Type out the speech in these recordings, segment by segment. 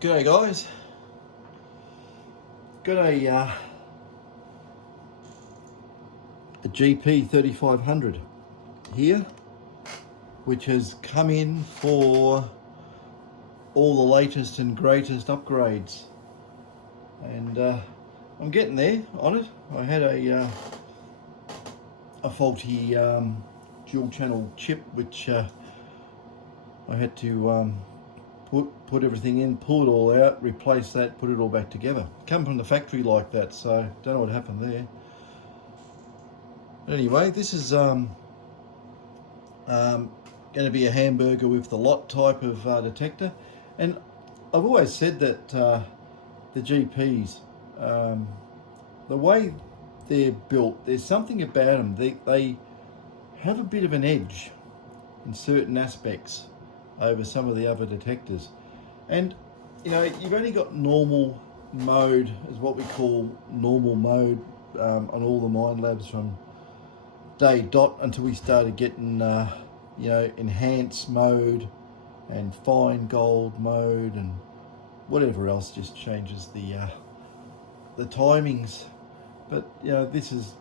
G'day guys, got a GP-3500 here, which has come in for all the latest and greatest upgrades, and I'm getting there on it. I had a faulty dual channel chip which I had to put everything in, pull it all out, replace that, put it all back together. Come from the factory like that, so don't know what happened there. Anyway, this is going to be a hamburger with the lot type of detector, and I've always said that the GPs, the way they're built, there's something about them. They have a bit of an edge in certain aspects over some of the other detectors. And you know, you've only got normal mode, is what we call normal mode, on all the Minelabs from day dot until we started getting you know, enhanced mode and fine gold mode and whatever else just changes the timings. But you know, this is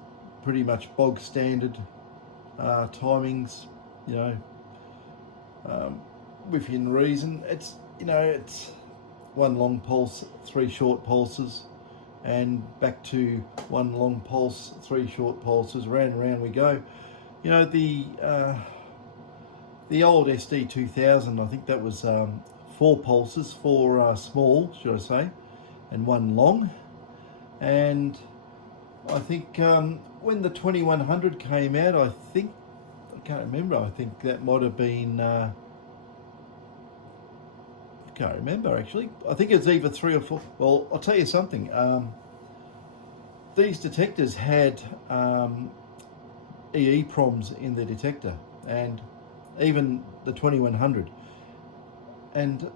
pretty much bog standard timings, you know, within reason. It's, you know, it's one long pulse, three short pulses, and back to one long pulse, three short pulses, round and round we go. You know, the old SD2000, I think that was 4 pulses, 4 small, should I say, and 1 long. And I think when the 2100 came out, I can't remember, I think that might have been I can't remember actually. I think it's either 3 or 4. Well, I'll tell you something. These detectors had EEPROMs in the detector, and even the 2100. And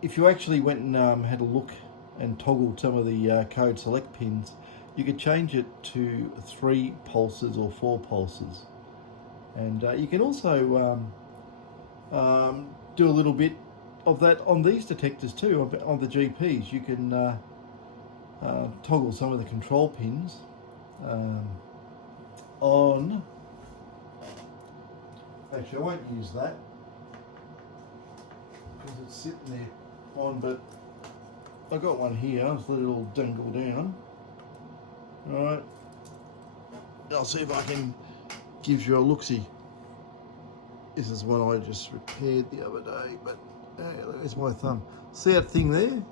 if you actually went and had a look and toggled some of the code select pins, you could change it to 3 pulses or 4 pulses. And you can also do a little bit of that on these detectors too, on the GPs. You can toggle some of the control pins on. Actually, I won't use that because it's sitting there on, but I've got one here. I'll just let it all dangle down. Alright, I'll see if I can give you a look-see. This is one I just repaired the other day, but there's my thumb. See that thing there?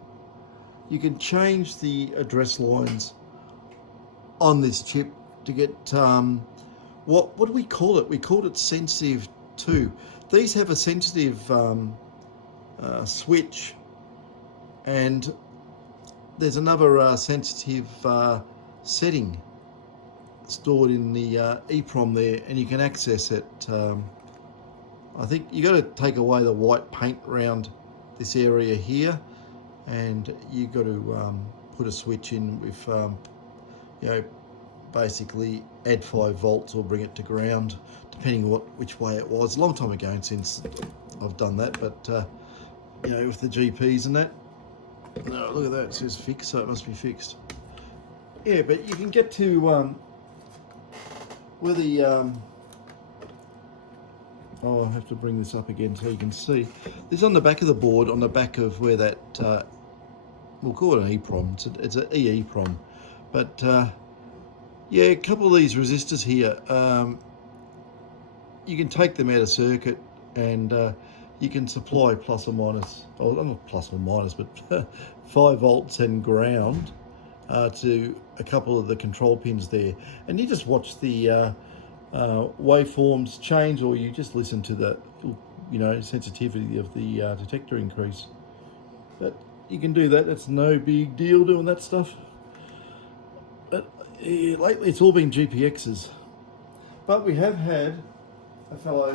You can change the address lines on this chip to get what do we call it? We called it sensitive 2. These have a sensitive switch, and there's another sensitive setting stored in the EEPROM there, and you can access it. I think you got to take away the white paint around this area here, and you got to put a switch in with you know, basically add 5 volts or bring it to ground, depending on which way it was. A long time ago since I've done that, but you know, with the GPs and that. No, look at that, it says fixed, so it must be fixed. Yeah, but you can get to where the oh, I have to bring this up again so you can see. This on the back of the board, on the back of where that we'll call it an EEPROM. It's an EEPROM, but yeah, a couple of these resistors here, you can take them out of circuit, and you can supply plus or minus, oh, not plus or minus, but 5 volts and ground to a couple of the control pins there, and you just watch the waveforms change, or you just listen to the, you know, sensitivity of the detector increase. But you can do that. It's no big deal doing that stuff. But lately it's all been GPXs. But we have had a fellow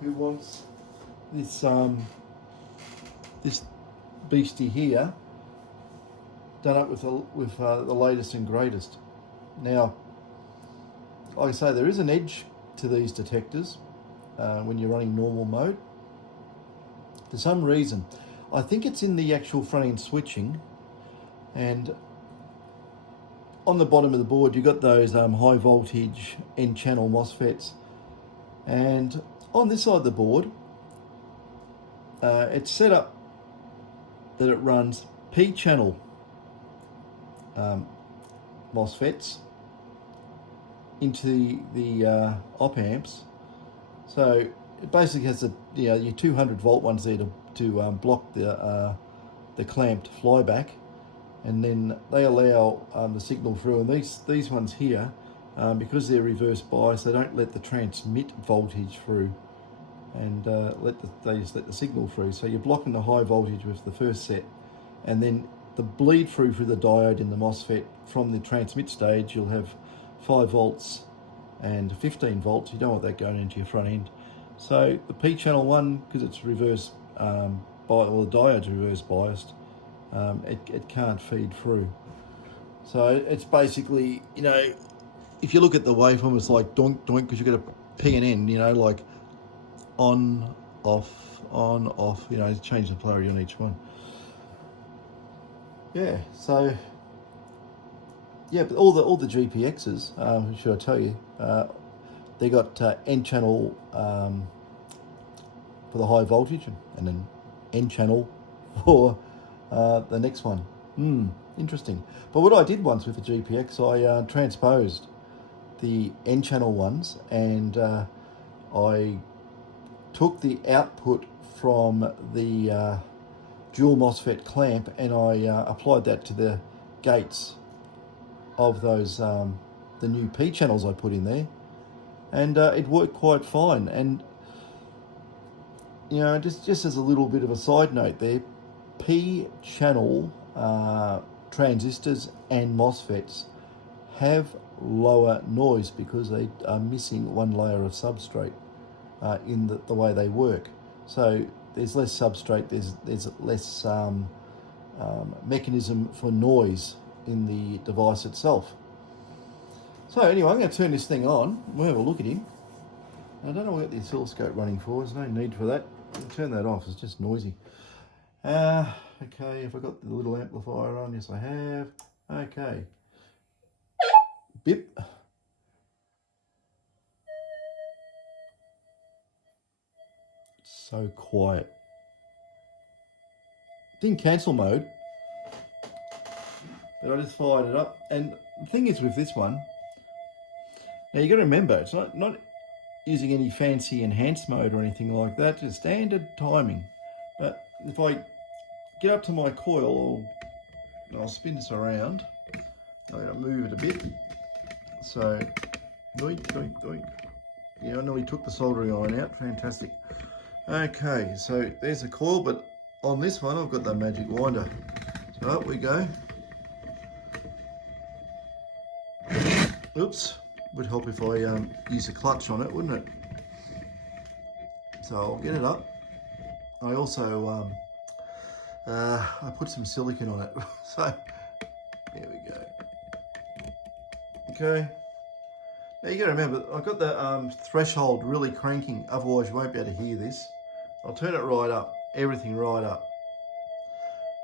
who wants this this beastie here done up with the latest and greatest. Now, like I say, there is an edge to these detectors when you're running normal mode. For some reason, I think it's in the actual front end switching, and on the bottom of the board you've got those high voltage N channel MOSFETs, and on this side of the board it's set up that it runs P channel MOSFETs into the op amps. So it basically has your 200 volt ones there to block the clamped flyback, and then they allow the signal through. And these ones here, because they're reverse bias, they don't let the transmit voltage through, and they just let the signal through. So you're blocking the high voltage with the first set, and then the bleed through the diode in the MOSFET from the transmit stage, you'll have 5 volts and 15 volts. You don't want that going into your front end. So the P channel one, because it's reverse the diode's reverse biased, it can't feed through. So it's basically, if you look at the waveform, it's like doink doink, because you've got a P and N, like on, off, change the polarity on each one. Yeah, so but all the GPXs, should I tell you, they got N channel for the high voltage, and then N channel for the next one. Interesting. But what I did once with the GPX, I transposed the N channel ones, and I took the output from the dual MOSFET clamp, and I applied that to the gates of those the new P channels I put in there, and it worked quite fine. And just as a little bit of a side note there, P channel transistors and MOSFETs have lower noise because they are missing one layer of substrate in the way they work. So there's less substrate, there's less mechanism for noise in the device itself. So anyway, I'm going to turn this thing on. We'll have a look at him. I don't know what the oscilloscope running for. There's no need for that. I'll turn that off. It's just noisy. Okay, have I got the little amplifier on? Yes, I have. Okay. Bip. It's so quiet. It's in cancel mode, but I just fired it up. And the thing is with this one, now you got to remember, it's not using any fancy enhanced mode or anything like that, just standard timing. But if I get up to my coil, I'll spin this around. I'm going to move it a bit. So, doink, doink, doink. Yeah, I nearly took the soldering iron out. Fantastic. Okay, so there's the coil, but on this one I've got the magic winder. So up we go. Oops, would help if I use a clutch on it, wouldn't it? So I'll get it up. I also I put some silicon on it. So there we go. Okay. Now you got to remember, I've got the threshold really cranking, otherwise you won't be able to hear this. I'll turn it right up, everything right up.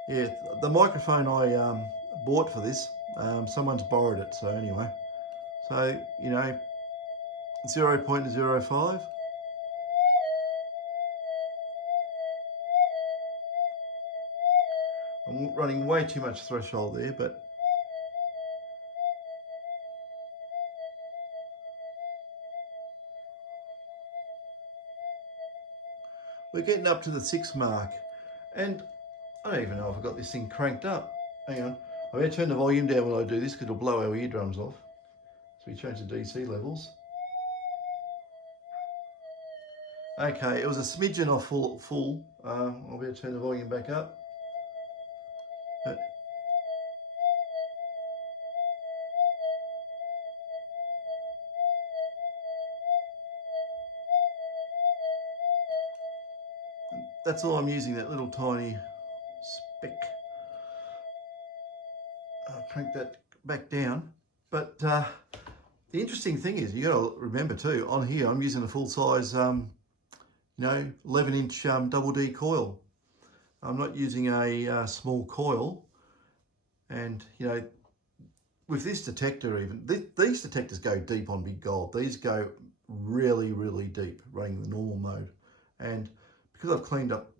Yeah, the microphone I bought for this, someone's borrowed it, so anyway. So, 0.05. I'm running way too much threshold there, but we're getting up to the 6 mark, and I don't even know if I've got this thing cranked up. Hang on, I'm going to turn the volume down when I do this because it'll blow our eardrums off. So we change the DC levels. Okay, it was a smidgen off full. I'll be able to turn the volume back up. But that's all I'm using, that little tiny speck. I'll crank that back down. But the interesting thing is, you got to remember too, on here I'm using a full size 11-inch double D coil. I'm not using a small coil. And, you know, with this detector even, these detectors go deep on big gold. These go really, really deep running the normal mode. And because I've cleaned up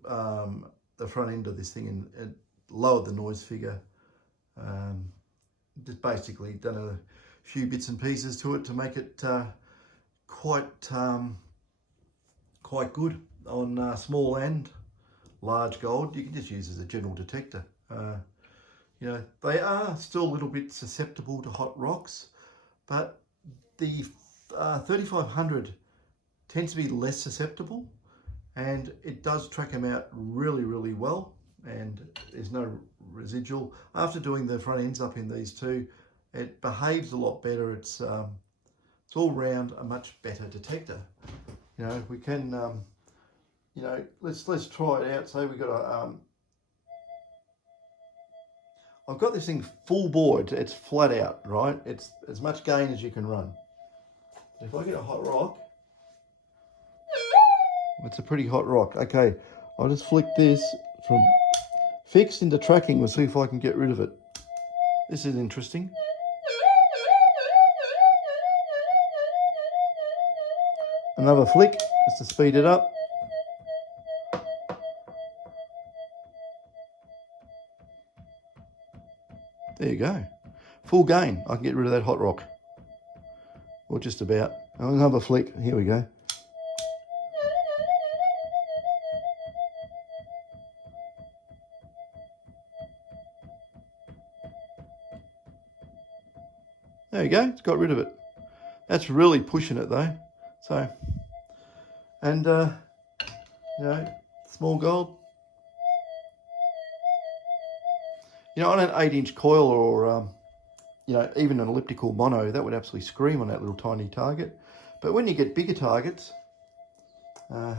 the front end of this thing and lowered the noise figure, just basically done a few bits and pieces to it to make it quite good on small and large gold. You can just use as a general detector. You know, they are still a little bit susceptible to hot rocks, but the 3500 tends to be less susceptible, and it does track them out really, really well, and there's no residual. After doing the front ends up in these two, it behaves a lot better. It's all round a much better detector. You know, we can, you know, let's try it out. Say we got a I've got this thing full bore, it's flat out, right? It's as much gain as you can run. If I get a hot rock, it's a pretty hot rock. Okay, I'll just flick this from fixed into tracking. We'll see if I can get rid of it. This is interesting. Another flick, just to speed it up. There you go. Full gain. I can get rid of that hot rock. Or just about. Another flick. Here we go. There you go. It's got rid of it. That's really pushing it though. So, and you know, small gold. You know, on an 8-inch coil or you know, even an elliptical mono, that would absolutely scream on that little tiny target. But when you get bigger targets, you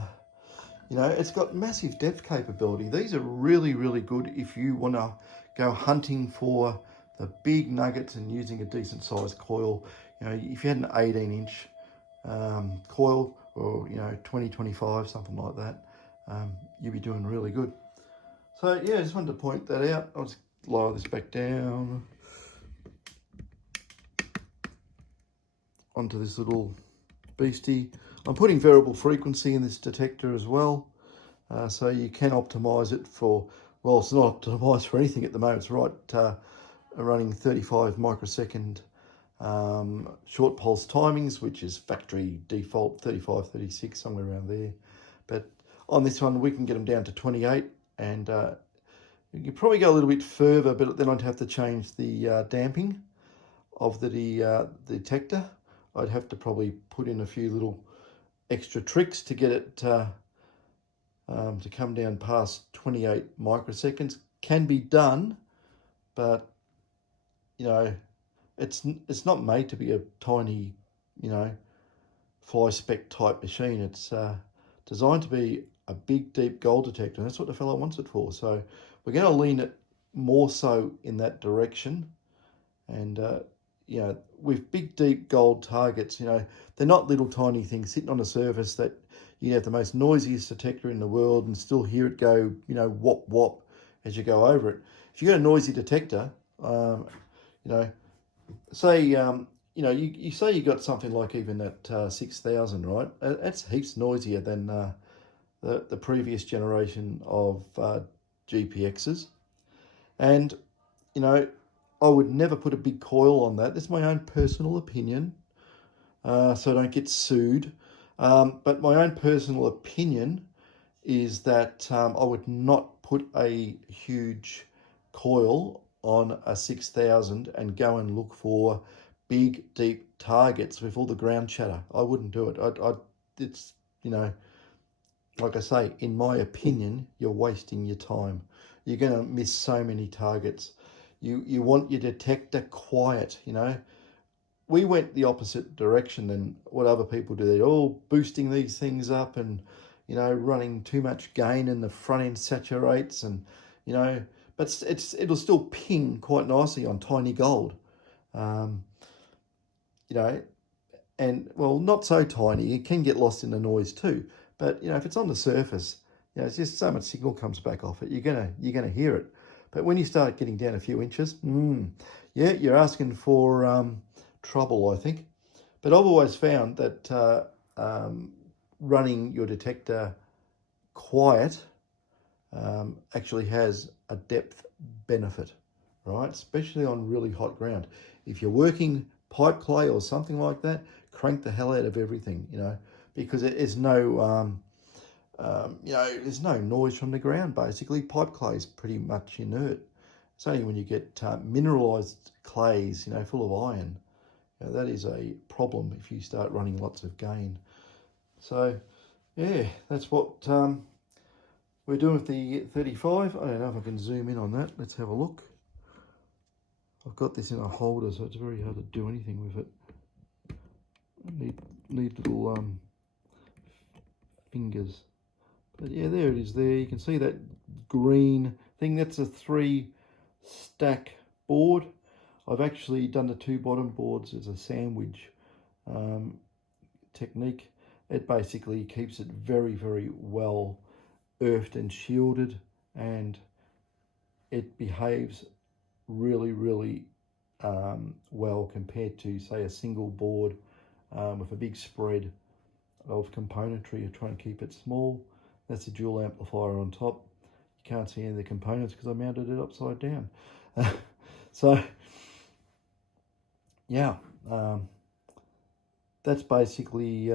know, it's got massive depth capability. These are really, really good if you want to go hunting for the big nuggets and using a decent sized coil. You know, if you had an 18-inch coil or, you know, 20-25, something like that, you'd be doing really good. So yeah, I just wanted to point that out. I'll just lower this back down onto this little beastie. I'm putting variable frequency in this detector as well, so you can optimize it for, well, it's not optimized for anything at the moment. It's right running 35 microsecond short pulse timings, which is factory default 35, 36, somewhere around there. But on this one, we can get them down to 28, and you could probably go a little bit further, but then I'd have to change the damping of the detector. I'd have to probably put in a few little extra tricks to get it to come down past 28 microseconds. Can be done, but you know, it's not made to be a tiny, you know, fly spec type machine. It's designed to be a big, deep gold detector. And that's what the fellow wants it for. So we're going to lean it more so in that direction. And you know, with big, deep gold targets, you know, they're not little tiny things sitting on a surface that you have the most noisiest detector in the world and still hear it go, you know, whop, whop as you go over it. If you've got a noisy detector, you know, say, you know, you say you got something like even at 6,000, right? That's heaps noisier than the previous generation of GPXs. And, you know, I would never put a big coil on that. That's my own personal opinion, so I don't get sued. But my own personal opinion is that I would not put a huge coil on a 6,000 and go and look for big, deep targets with all the ground chatter. I wouldn't do it. It's, you know, like I say, in my opinion, you're wasting your time. You're going to miss so many targets. You want your detector quiet, you know. We went the opposite direction than what other people do. They're all boosting these things up and, you know, running too much gain and the front end saturates and, you know, but it'll still ping quite nicely on tiny gold, you know, and, well, not so tiny. It can get lost in the noise too. But, you know, if it's on the surface, you know, it's just so much signal comes back off it. You're gonna hear it. But when you start getting down a few inches, yeah, you're asking for trouble, I think. But I've always found that running your detector quiet actually has a depth benefit, right? Especially on really hot ground. If you're working pipe clay or something like that, crank the hell out of everything, you know, because there's no, you know, there's no noise from the ground, basically. Pipe clay is pretty much inert. It's only when you get mineralized clays, you know, full of iron, you know, that is a problem if you start running lots of gain. So, yeah, that's what we're doing with the 35. I don't know if I can zoom in on that. Let's have a look. I've got this in a holder, so it's very hard to do anything with it. I need little fingers. But yeah, there it is there. You can see that green thing. That's a 3-stack board. I've actually done the 2 bottom boards as a sandwich technique. It basically keeps it very, very well earthed and shielded, and it behaves really, really well compared to, say, a single board with a big spread of componentry. You're trying to keep it small. That's a dual amplifier on top. You can't see any of the components because I mounted it upside down. So yeah, that's basically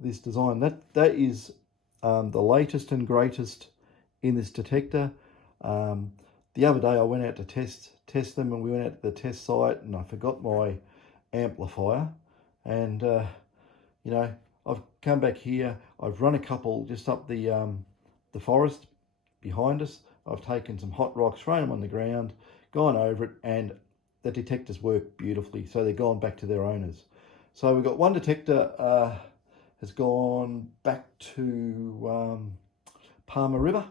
this design. That is the latest and greatest in this detector. The other day I went out to test them, and we went out to the test site, and I forgot my amplifier, and you know, I've come back here. I've run a couple just up the forest behind us. I've taken some hot rocks, thrown them on the ground, gone over it, and the detectors work beautifully. So they're gone back to their owners. So we've got one detector has gone back to Palmer River,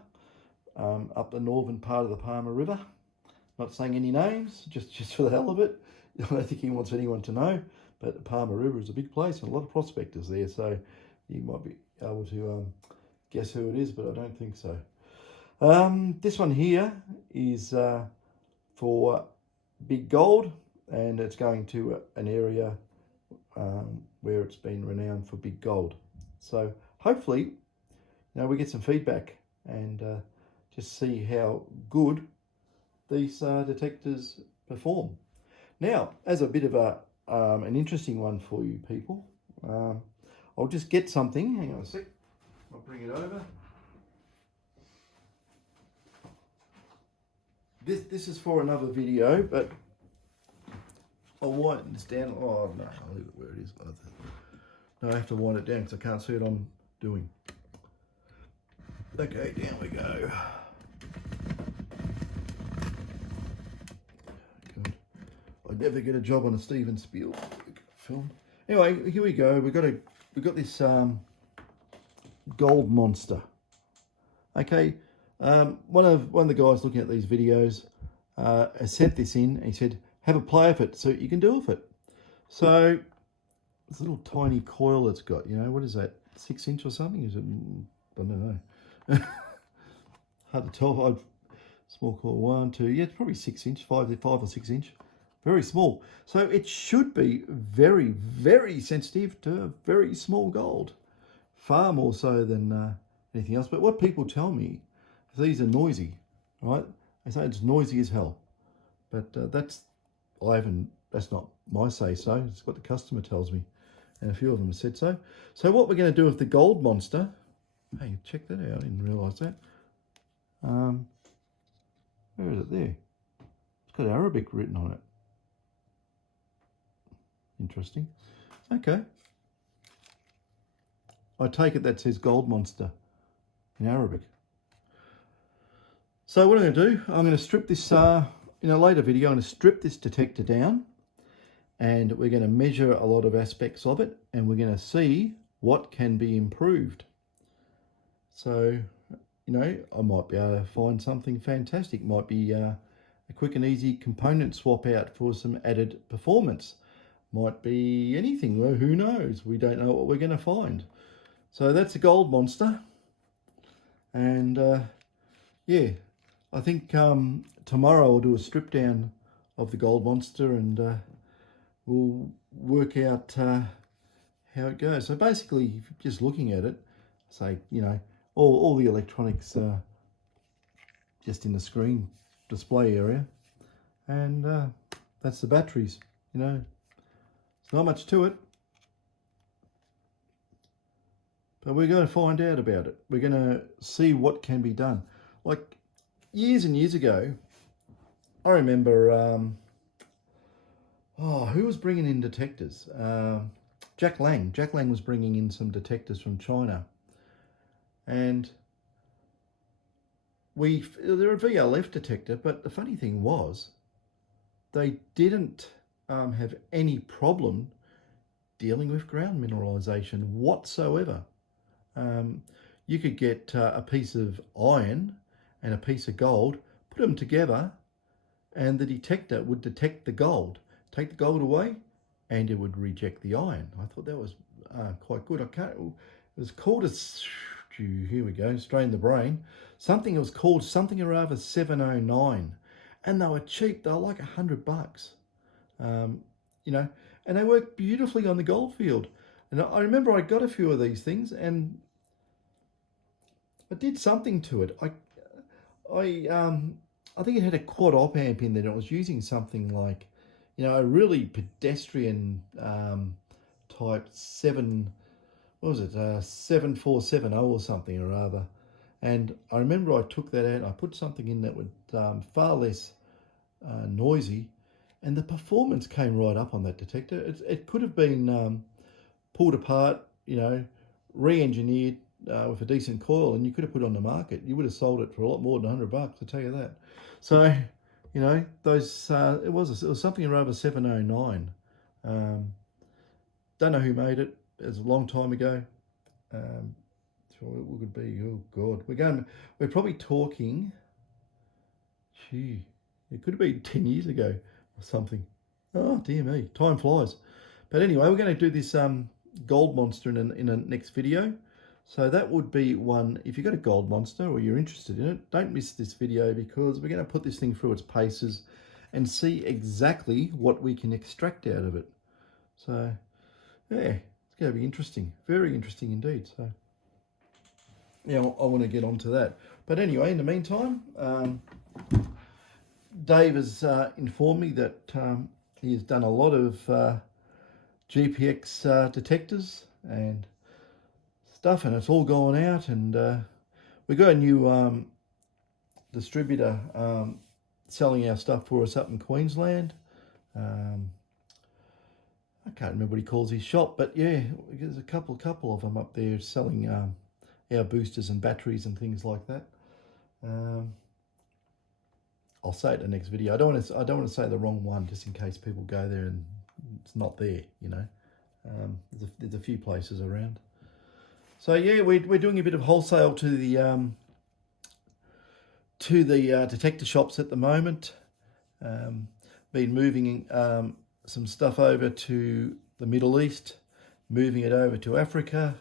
up the northern part of the Palmer River. Not saying any names, just for the hell of it. I don't think he wants anyone to know, but the Palmer River is a big place and a lot of prospectors there, so you might be able to guess who it is, but I don't think so. This one here is for big gold, and it's going to an area where it's been renowned for big gold. So hopefully, you know, we get some feedback and just see how good these detectors perform. Now, as a bit of an interesting one for you people, I'll just get something. Hang on a sec. I'll bring it over. This is for another video, but I'll wind this down. Oh no, I'll leave it where it is. No, I have to wind it down because I can't see what I'm doing. Okay, down we go. Good. I'd never get a job on a Steven Spielberg film. Anyway, here we go. We've got this gold monster. Okay, one of the guys looking at these videos has sent this in. And he said, "Have a play with it, see what you can do with it." So this little tiny coil it's got. You know, what is that? 6 inch or something? Is it? I don't know. Hard to tell. Small coil, 1, 2. Yeah, it's probably 6 inch, 5 or 6 inch. Very small. So it should be very, very sensitive to very small gold. Far more so than anything else. But what people tell me is these are noisy, right? They say it's noisy as hell. But that's not my say so. It's what the customer tells me. And a few of them have said so. So what we're going to do with the gold monster, hey, check that out. I didn't realise that. Where is it there? It's got Arabic written on it. Interesting. Okay. I take it that says gold monster in Arabic. So what I'm going to do, I'm going to strip this, in a later video, I'm going to strip this detector down, and we're going to measure a lot of aspects of it, and we're going to see what can be improved. So, you know, I might be able to find something fantastic. Might be a quick and easy component swap out for some added performance. Might be anything. Well, who knows? We don't know what we're going to find. So that's a gold monster. And yeah, I think tomorrow I'll do a strip down of the gold monster, and we'll work out how it goes. So basically, just looking at it, say, you know, all the electronics just in the screen display area, and that's the batteries. You know, it's not much to it, but we're going to find out about it. We're going to see what can be done. Like years and years ago, I remember, who was bringing in detectors? Jack Lang. Jack Lang was bringing in some detectors from China, and they're a VLF detector, but the funny thing was, they didn't have any problem dealing with ground mineralization whatsoever. You could get a piece of iron and a piece of gold, put them together, and the detector would detect the gold. Take the gold away, and it would reject the iron. I thought that was quite good. It was called a, here we go, strain the brain. It was called something or other 709, and they were cheap. They were like $100, you know, and they worked beautifully on the gold field. And I remember I got a few of these things, and I did something to it. I think it had a quad op amp in there. And it was using something like, you know, a really pedestrian type 7470 or something or other. And I remember I took that out and I put something in that was far less noisy, and the performance came right up on that detector. It could have been pulled apart, you know, re-engineered with a decent coil, and you could have put it on the market. You would have sold it for a lot more than $100, I'll tell you that. So, you know, those it was something around 709. Don't know who made it. It was a long time ago. So it would be, oh God, we're probably talking, gee, it could have been 10 years ago or something. Oh dear me, time flies. But anyway, we're going to do this gold monster in a next video. So that would be one. If you've got a gold monster or you're interested in it, don't miss this video, because we're going to put this thing through its paces and see exactly what we can extract out of it. So yeah, it's going to be interesting, very interesting indeed. So yeah, I want to get onto that. But anyway, in the meantime, Dave has informed me that he has done a lot of GPX detectors and stuff, and it's all gone out, and we got a new distributor selling our stuff for us up in Queensland. I can't remember what he calls his shop, but yeah, there's a couple of them up there selling our boosters and batteries and things like that. I'll say it in the next video. I don't want to say the wrong one, just in case people go there and it's not there. You know, there's a few places around. So yeah, we're doing a bit of wholesale to the detector shops at the moment. Been moving some stuff over to the Middle East, moving it over to Africa,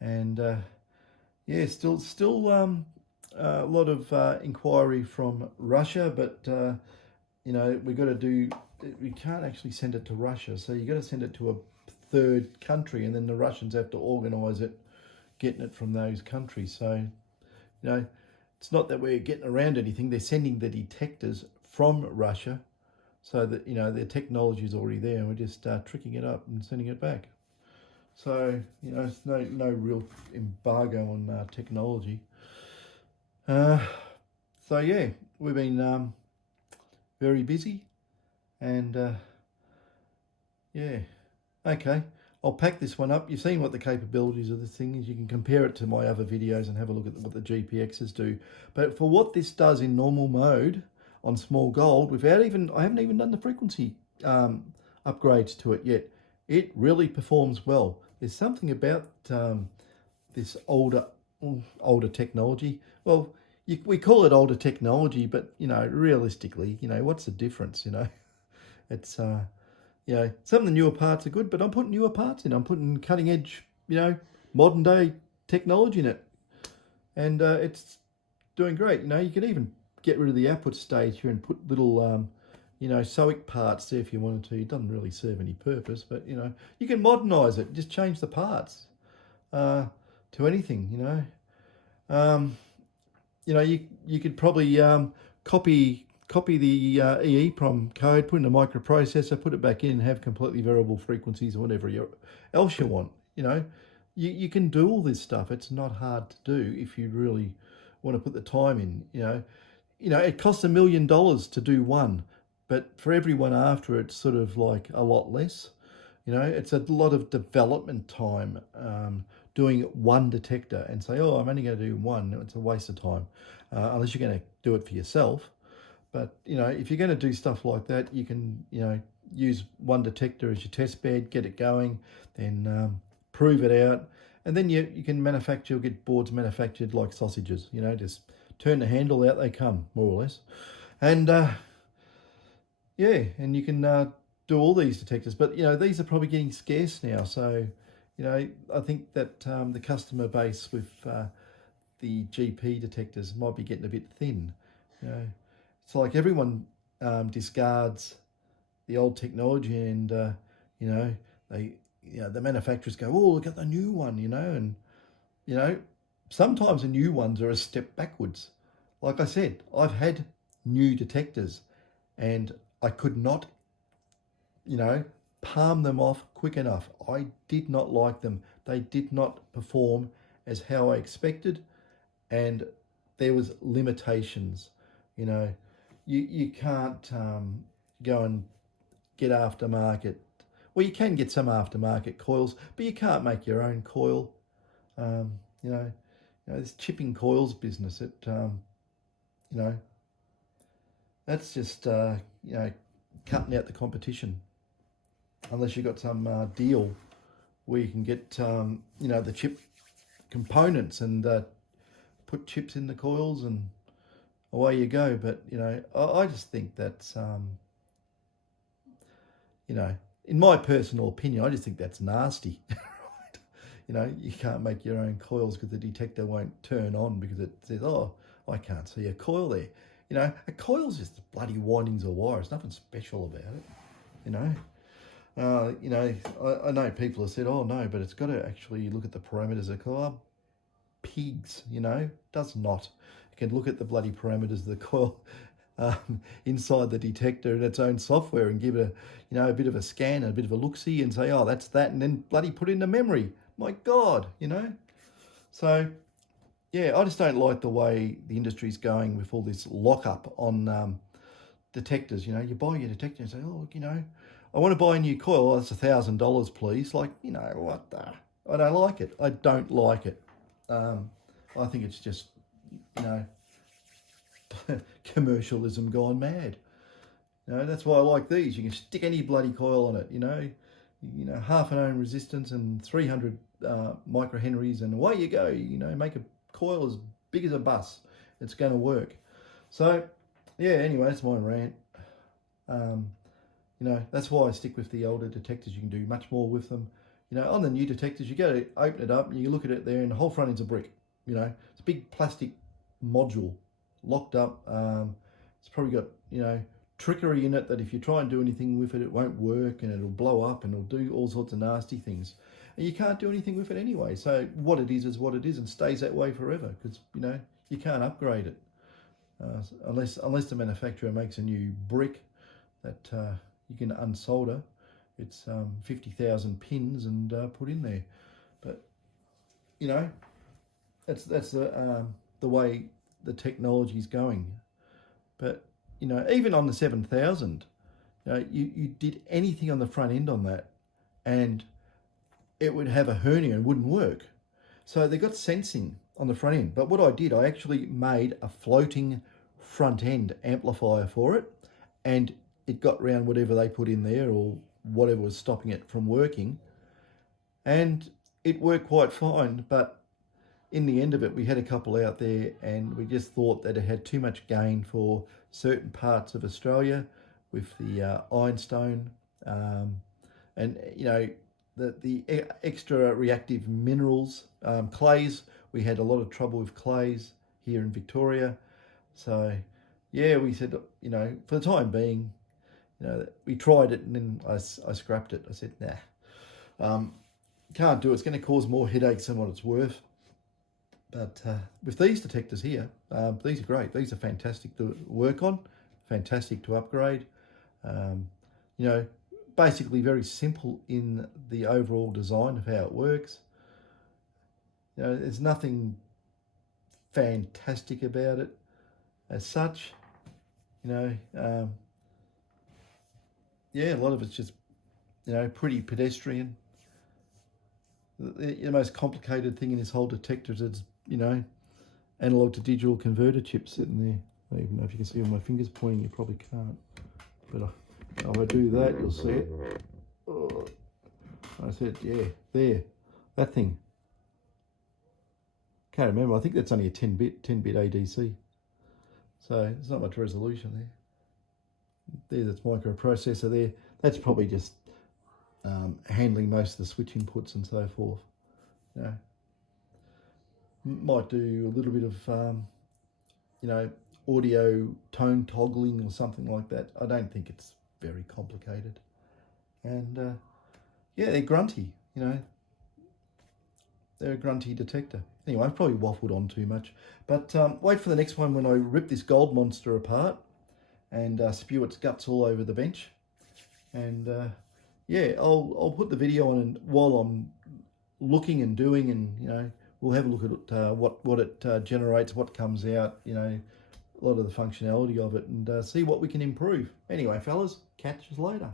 and yeah, still a lot of inquiry from Russia, but you know, we can't actually send it to Russia, so you got to send it to a third country, and then the Russians have to organise it, getting it from those countries. So, you know, it's not that we're getting around anything. They're sending the detectors from Russia, so that, you know, their technology is already there, and we're just tricking it up and sending it back. So, you know, it's no real embargo on technology. So yeah, we've been very busy, and yeah, okay, I'll pack this one up. You've seen what the capabilities of this thing is. You can compare it to my other videos and have a look at what the GPXs do. But for what this does in normal mode on small gold, I haven't even done the frequency upgrades to it yet. It really performs well. There's something about this older technology. Well, we call it older technology, but, you know, realistically, you know, what's the difference? You know, it's you know, some of the newer parts are good, but I'm putting newer parts in. I'm putting cutting edge, you know, modern day technology in it. and it's doing great. You know, you can even get rid of the output stage here and put little, you know, SOIC parts there if you wanted to. It doesn't really serve any purpose, but you know, you can modernise it. Just change the parts to anything. Um, you could probably copy the EEPROM code, put in a microprocessor, put it back in, and have completely variable frequencies or whatever else you want. You know, you can do all this stuff. It's not hard to do if you really want to put the time in. It costs $1 million to do one, but for everyone after, it's sort of like a lot less. It's a lot of development time doing one detector and say, oh, I'm only going to do one. It's a waste of time unless you're going to do it for yourself. But, if you're going to do stuff like that, you can, use one detector as your test bed, get it going, then prove it out. And then you can get boards manufactured like sausages, just turn the handle, out they come, more or less. And and you can do all these detectors. But, these are probably getting scarce now. So, I think that the customer base with the GP detectors might be getting a bit thin. It's like everyone discards the old technology, and the manufacturers go, oh, look at the new one, and sometimes the new ones are a step backwards. Like I said, I've had new detectors and I could not palm them off quick enough. I did not like them. They did not perform as how I expected, and there was limitations. You can't go and get aftermarket. Well, you can get some aftermarket coils, but you can't make your own coil. Um, this chipping coils business, that's just cutting out the competition. Unless you've got some deal where you can get the chip components and put chips in the coils and away you go. But I just think that's in my personal opinion, I just think that's nasty. You can't make your own coils because the detector won't turn on because it says, oh, I can't see a coil there. A coil's just bloody windings of wire. There's nothing special about it. I know people have said, oh no, but it's got to actually look at the parameters of the coil. Pigs, does not. It can look at the bloody parameters of the coil inside the detector in its own software and give it a bit of a scan and a bit of a look-see and say, oh, that's that, and then bloody put it in the memory. My God, So, yeah, I just don't like the way the industry's going with all this lockup on detectors. You buy your detector and say, oh, I want to buy a new coil. Oh, that's $1,000, please. Like, what the? I don't like it. I don't like it. I think it's just, commercialism gone mad. That's why I like these. You can stick any bloody coil on it. Half an ohm resistance and 300 microhenries, and away you go. Make a coil as big as a bus. It's going to work. So, yeah. Anyway, that's my rant. That's why I stick with the older detectors. You can do much more with them. On the new detectors, you go to open it up and you look at it there, and the whole front end's a brick. It's a big plastic module locked up. It's probably got trickery in it that if you try and do anything with it, it won't work and it'll blow up and it'll do all sorts of nasty things. And you can't do anything with it anyway. So what it is what it is, and stays that way forever, because you can't upgrade it unless the manufacturer makes a new brick that you can unsolder. It's 50,000 pins and put in there. But that's the way the technology's going. But even on the 7000, you did anything on the front end on that, and it would have a hernia and wouldn't work. So they got sensing on the front end. But what I did, I actually made a floating front end amplifier for it, and it got around whatever they put in there or whatever was stopping it from working, and it worked quite fine. But in the end of it, we had a couple out there and we just thought that it had too much gain for certain parts of Australia with the ironstone and the extra reactive minerals. Clays we had a lot of trouble with clays here in Victoria. So yeah, we said, you know, for the time being, you know, we tried it and then I scrapped it. I said, nah, can't do it. It's going to cause more headaches than what it's worth. But with these detectors here, these are great. These are fantastic to work on, fantastic to upgrade. You know, basically very simple in the overall design of how it works. You know, there's nothing fantastic about it as such. You know, yeah, a lot of it's just, you know, pretty pedestrian. The most complicated thing in this whole detector is it's, you know, analog to digital converter chip sitting there. I don't even know if you can see where my finger's pointing, you probably can't. But if I do that, you'll see it. Oh, I said, yeah, there, that thing. Can't remember, I think that's only a 10-bit ADC. So there's not much resolution there. There, that's microprocessor there. That's probably just handling most of the switch inputs and so forth. You know, might do a little bit of, you know, audio tone toggling or something like that. I don't think it's very complicated. And yeah, they're grunty, you know. They're a grunty detector. Anyway, I've probably waffled on too much. But wait for the next one when I rip this gold monster apart and spew its guts all over the bench. And yeah, I'll put the video on, and while I'm looking and doing, and you know, we'll have a look at what it generates, what comes out, you know, a lot of the functionality of it, and see what we can improve. Anyway, fellas, catch us later.